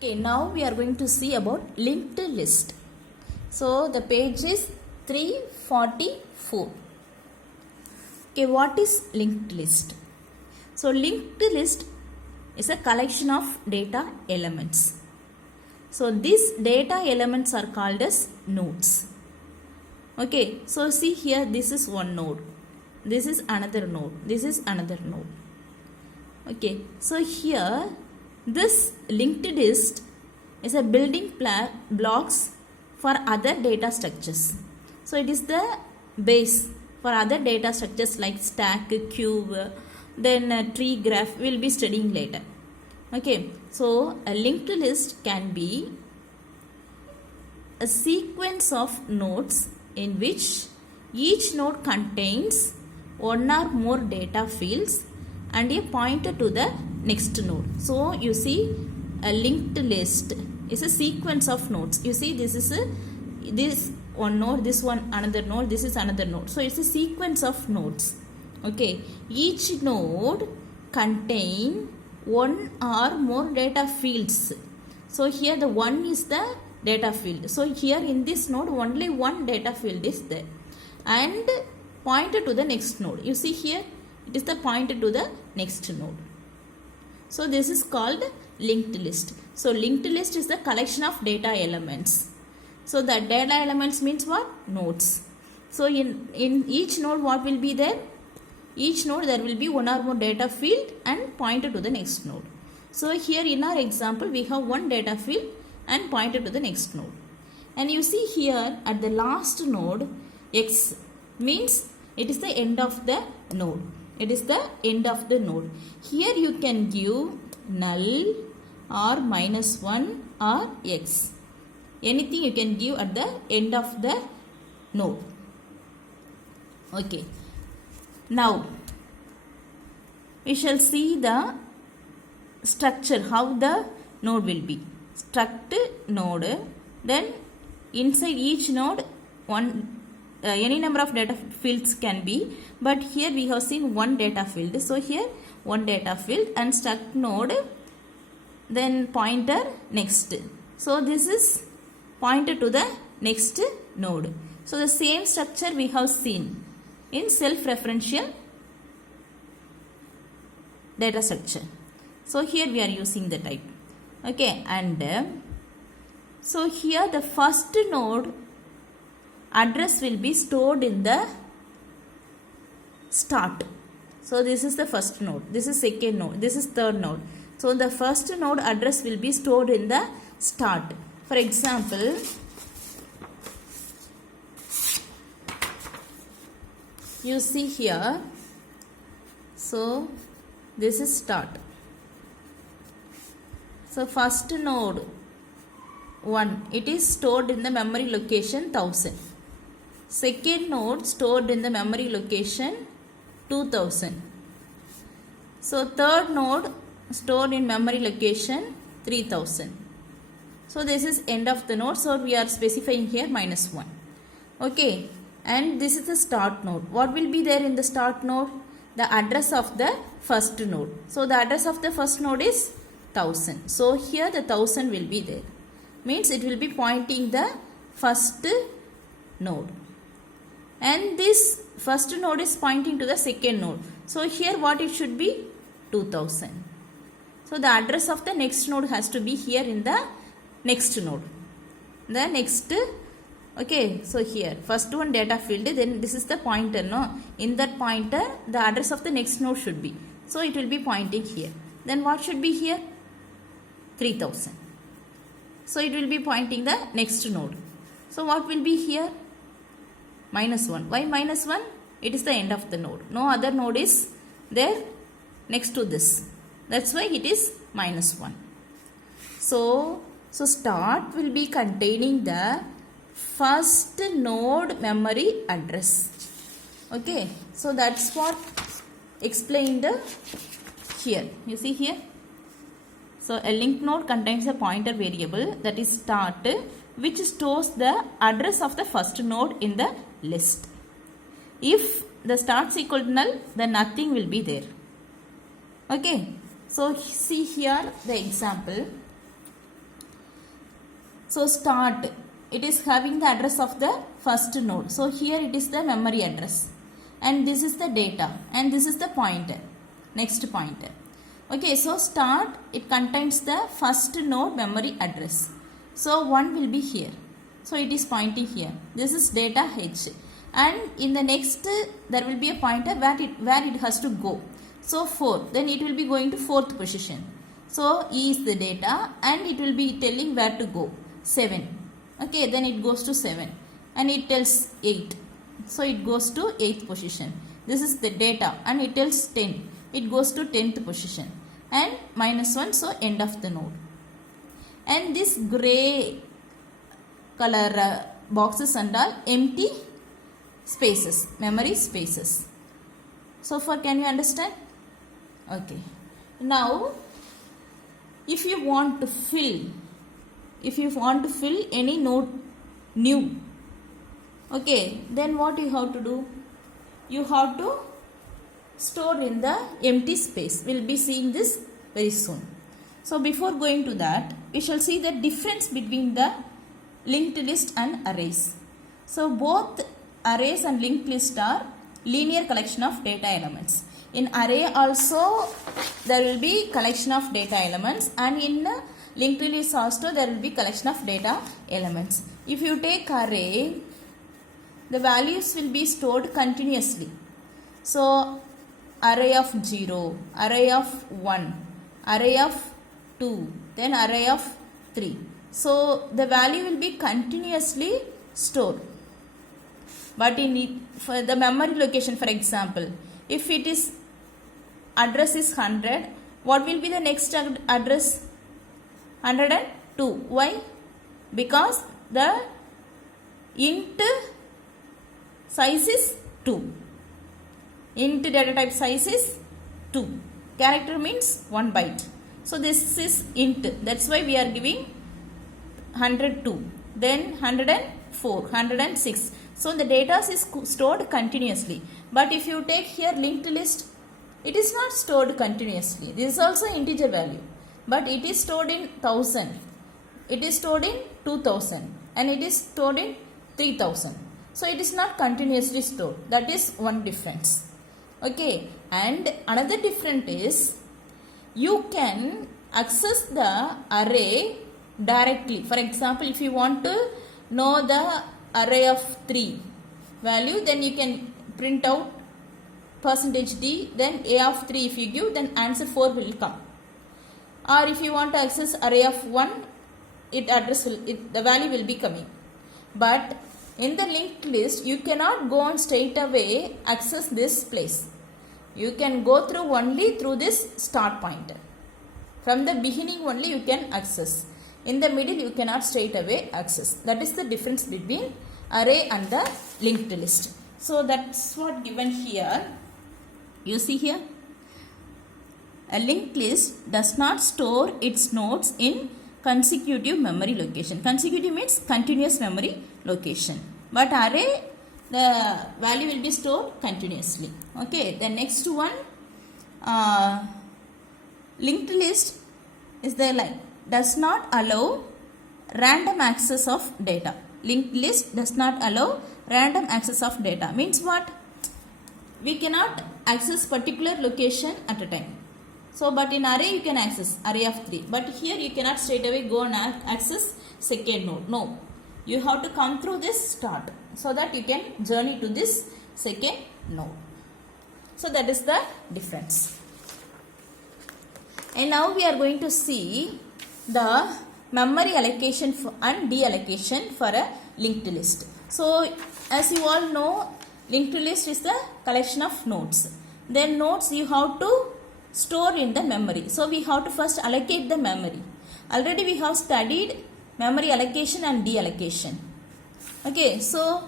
Okay, now we are going to see about linked list. So the page is 344. Okay, what is linked list? So linked list is a collection of data elements. So these data elements are called as nodes. Okay, so see here, this is one node. This is another node. This is another node. Okay, so here this linked list is a building blocks for other data structures. So it is the base for other data structures like stack, cube, then tree graph we will be studying later. Okay, so a linked list can be a sequence of nodes in which each node contains one or more data fields and a pointer to the next node. So you see a linked list is a sequence of nodes. You see this is this one node, this one another node, this is another node. So it's a sequence of nodes. Okay, each node contain one or more data fields. So here the one is the data field. So here in this node only one data field is there and pointer to the next node. You see here it is the pointer to the next node. So this is called linked list. So linked list is the collection of data elements. So the data elements means what? Nodes. So in each node what will be there? Each node there will be one or more data field and pointer to the next node. So here in our example we have one data field and pointer to the next node. And you see here at the last node x means it is the end of the node. It is the end of the node. Here you can give null or -1 or x. Anything you can give at the end of the node. Okay. Now we shall see the structure, how the node will be. Struct node, then inside each node any number of data fields can be, but here we have seen one data field. So here one data field and struct node, then pointer next. So this is pointer to the next node. So the same structure we have seen in self-referential data structure. So here we are using the type. Okay, and so here the first node address will be stored in the start. So this is the first node, this is second node, this is third node. So the first node address will be stored in the start. For example, you see here, so this is start. So first node 1, it is stored in the memory location 1000. Second node stored in the memory location 2000. So third node stored in memory location 3000. So this is end of the node. So we are specifying here -1. Okay. And this is the start node. What will be there in the start node? The address of the first node. So the address of the first node is 1000. So here the 1000 will be there. Means it will be pointing the first node. And this first node is pointing to the second node. So here what it should be? 2000. So the address of the next node has to be here in the next node. The next, okay, so here first one data field, then this is the pointer, no? In that pointer the address of the next node should be. So it will be pointing here. Then what should be here? 3000. So it will be pointing the next node. So what will be here? -1. Why -1? It is the end of the node. No other node is there next to this. That's why it is -1. So start will be containing the first node memory address. Okay. So that's what explained here. You see here. So a linked node contains a pointer variable that is start, which stores the address of the first node in the list. If the start is equal to null, then nothing will be there. Okay. So see here the example. So start, it is having the address of the first node. So here it is the memory address, and this is the data, and this is the pointer, next pointer. Okay, so start, it contains the first node memory address. So 1 will be here. So it is pointing here. This is data H. And in the next there will be a pointer where it has to go. So 4. Then it will be going to 4th position. So E is the data and it will be telling where to go. 7. Okay, then it goes to 7. And it tells 8. So it goes to 8th position. This is the data and it tells 10. It goes to 10th position. And -1, so end of the node. And this gray color boxes and all empty spaces, memory spaces. So far, can you understand? Okay. Now, if you want to fill any node new, okay, then what you have to do? You have to store in the empty space. We'll be seeing this very soon. So before going to that, we shall see the difference between the linked list and arrays. So both arrays and linked list are linear collection of data elements. In array also there will be collection of data elements, and in linked list also there will be collection of data elements. If you take array, the values will be stored continuously. So array of 0, array of 1, array of 2, then array of 3. So the value will be continuously stored. But for the memory location, for example, if it is address is 100, what will be the next address? 102. Why? Because the int size is 2. Int data type size is 2. Character means 1 byte. So this is int. That's why we are giving 102. Then 104, 106. So the data is stored continuously. But if you take here linked list, it is not stored continuously. This is also integer value. But it is stored in 1000. It is stored in 2000. And it is stored in 3000. So it is not continuously stored. That is one difference. Okay. And another difference is you can access the array directly. For example, if you want to know the array of 3 value, then you can print out %d, then a of 3 if you give, then answer 4 will come. Or if you want to access array of 1, the value will be coming. But in the linked list, you cannot go on straight away access this place. You can go through only through this start pointer. From the beginning only you can access. In the middle you cannot straight away access. That is the difference between array and the linked list. So that's what given here. You see here. A linked list does not store its nodes in consecutive memory location. Consecutive means continuous memory location. But array, the value will be stored continuously. Okay. The next one, linked list is the line. Does not allow random access of data. Linked list does not allow random access of data. Means what? We cannot access particular location at a time. So, but in array you can access array of 3. But here you cannot straight away go and access second node. No. You have to come through this start so that you can journey to this second node. So, that is the difference. And now we are going to see the memory allocation and deallocation for a linked list. So, as you all know, linked list is the collection of nodes. Then nodes you have to store in the memory. So, we have to first allocate the memory. Already we have studied memory allocation and deallocation. Okay, so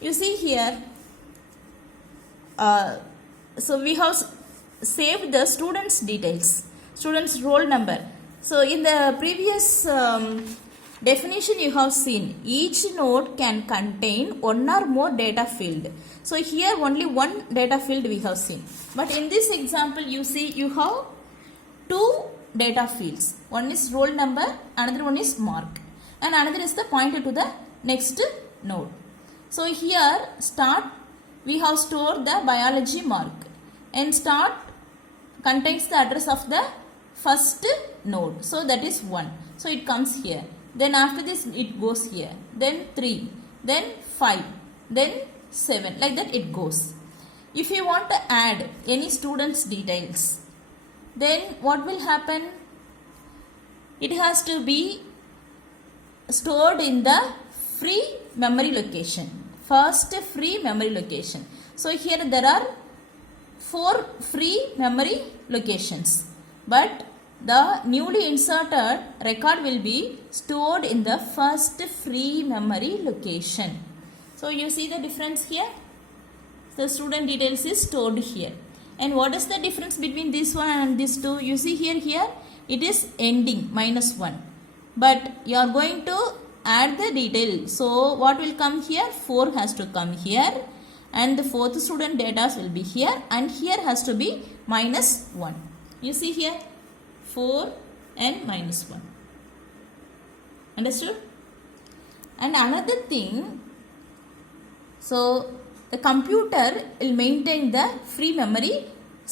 you see here, so we have saved the student's details, student's roll number. So in the previous definition you have seen, each node can contain one or more data field. So here only one data field we have seen. But in this example you see you have two data fields. One is roll number, another one is mark. and another is the pointer to the next node. So here start we have stored the biology mark, and start contains the address of the first node, so that is 1, so it comes here. Then after this it goes here, then 3, then 5, then 7, like that it goes. If you want to add any student's details, then what will happen? It has to be stored in the free memory location, first free memory location. So here there are 4 free memory locations, but the newly inserted record will be stored in the first free memory location. So you see the difference here? The student details is stored here. And what is the difference between this one and this two? You see here it is ending -1. But you are going to add the detail. So what will come here? 4 has to come here. And the fourth student data will be here. And here has to be -1. You see here? 4 and -1. Understood? And another thing. So the computer will maintain the free memory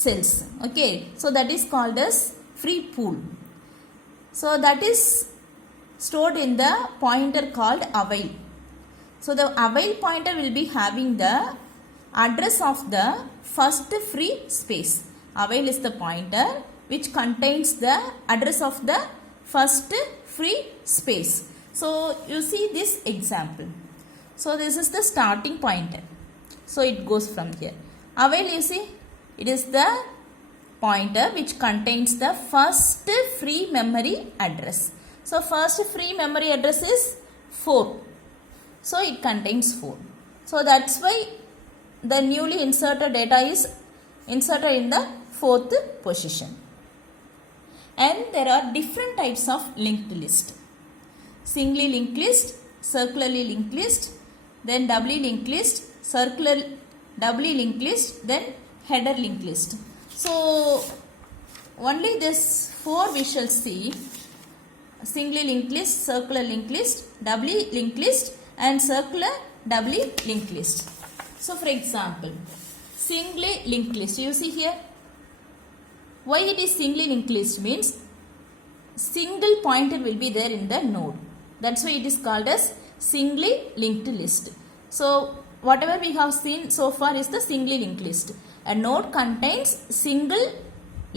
cells. Okay, so that is called as free pool. So that is stored in the pointer called avail. So the avail pointer will be having the address of the first free space. Avail is the pointer which contains the address of the first free space. So you see this example. So this is the starting pointer. So it goes from here. Avail, you see, it is the pointer which contains the first free memory address. So first free memory address is 4. So it contains 4. So that's why the newly inserted data is inserted in the 4th position. And there are different types of linked list. Singly linked list, circularly linked list, then doubly linked list, circular doubly linked list, then header linked list. So only this 4 we shall see: singly linked list, circular linked list, doubly linked list, and circular doubly linked list. So for example, singly linked list, you see here. Why it is singly linked list means single pointer will be there in the node. That's why it is called as singly linked list. So whatever we have seen so far is the singly linked list. A node contains single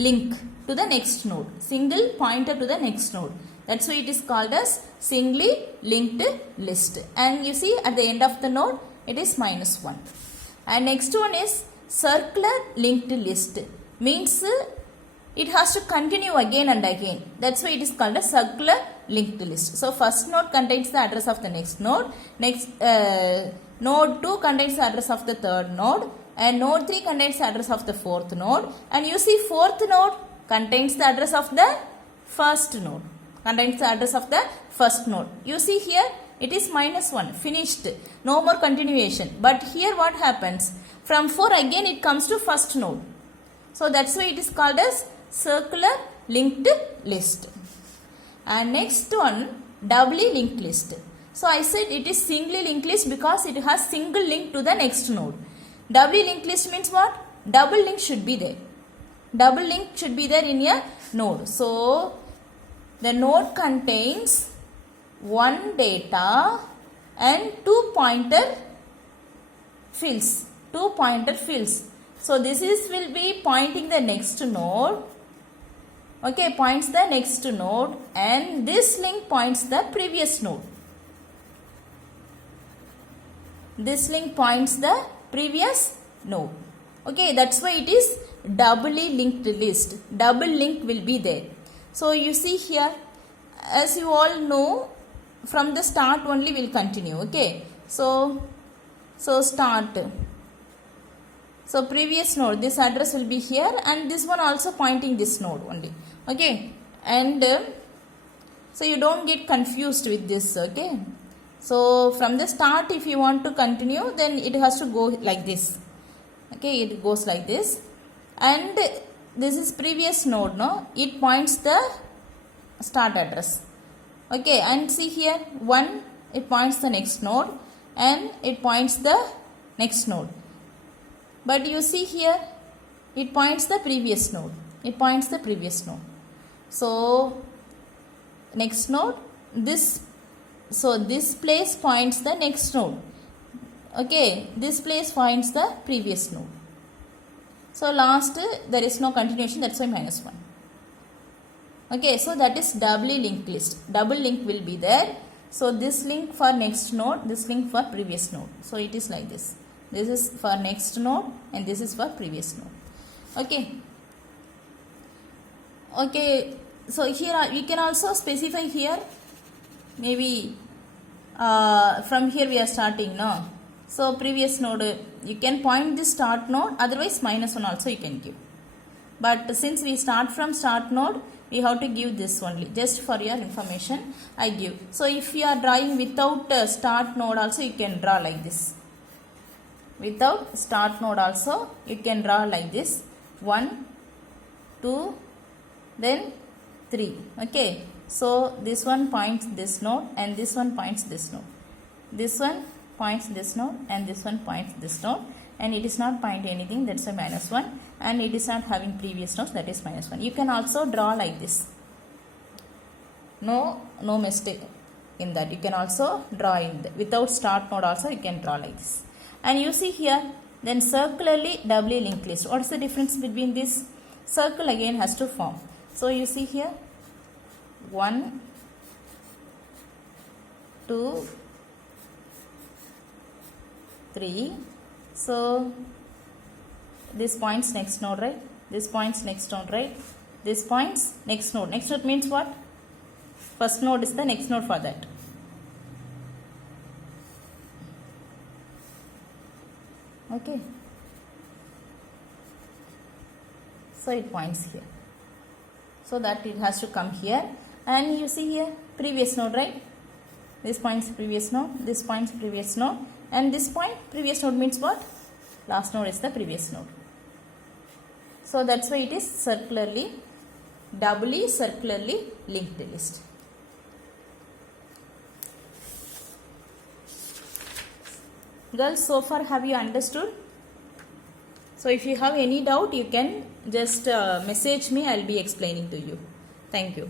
link to the next node, single pointer to the next node. That's why it is called as singly linked list. And you see at the end of the node it is -1. And next one is circular linked list. Means it has to continue again and again. That's why it is called a circular linked list. So first node contains the address of the next node. Next node 2 contains the address of the third node. And node 3 contains the address of the fourth node. And you see fourth node contains the address of the first node. Contains the address of the first node. You see here it is -1. Finished. No more continuation. But here what happens? From 4 again it comes to first node. So that's why it is called as circular linked list. And next one, doubly linked list. So I said it is singly linked list because it has single link to the next node. Doubly linked list means what? Double link should be there. Double link should be there in a node. So the node contains one data and 2 pointer fields. 2 pointer fields. So this is will be pointing the next node. Okay, points the next node, and this link points the previous node. This link points the previous node. Okay, that's why it is doubly linked list. Double link will be there. So you see here, as you all know, from the start only will continue. Okay, so start. So previous node, this address will be here, and this one also pointing this node only. Okay, and so you don't get confused with this. Okay, so from the start if you want to continue, then it has to go like this. Okay, it goes like this, and this is previous node, no? It points the start address. Okay, and see here 1 it points the next node and it points the next node. But you see here it points the previous node. It points the previous node. So next node, this place points the next node. Okay, this place points the previous node. So last there is no continuation, that's why -1. Okay, so that is doubly linked list. Double link will be there. So this link for next node, this link for previous node. So it is like this. This is for next node and this is for previous node. Okay. Okay, so here we can also specify here, maybe from here we are starting, no? So previous node, you can point this start node, otherwise -1 also you can give. But since we start from start node, we have to give this only. Just for your information, I give. So if you are drawing without start node also, you can draw like this. Without start node also, you can draw like this. 1, 2, then 3. Okay. So this one points this node and this one points this node. This one points this node and this one points this node. And it is not point anything, that's a -1, and it is not having previous nodes, that is -1. You can also draw like this. No mistake in that. You can also draw in without start node also you can draw like this. And you see here, then circularly doubly linked list. What is the difference between this? Circle again has to form. So you see here 1, 2, 3. So this points next node, right? This points next node, right? This points next node. Next node means what? First node is the next node for that. Okay. So it points here. So that it has to come here. And you see here previous node, right? This points previous node. This points previous node. And this point previous node means what? Last node is the previous node. So that's why it is circularly, doubly circularly linked list. Girls, so far have you understood? So if you have any doubt, you can just message me. I will be explaining to you. Thank you.